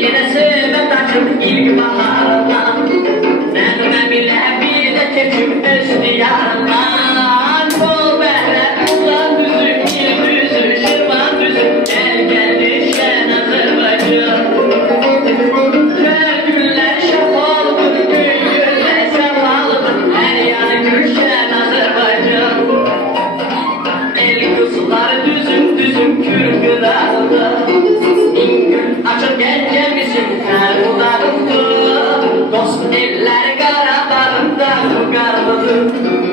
Yine sebep açıp ilk bahardan Neme bile bir de tepkim üstü yarından Bu behre ulan düzü, il düzü, şırvan düzü Gel düşen Azerbaycan Kör günler şaf oldu, gün günler sefalıdır Her yanı gülşen Azerbaycan El kızlar düzüm düzüm kür kırardı İngül açık gecemisin her udarımdı Dost eller karalarında karlıdır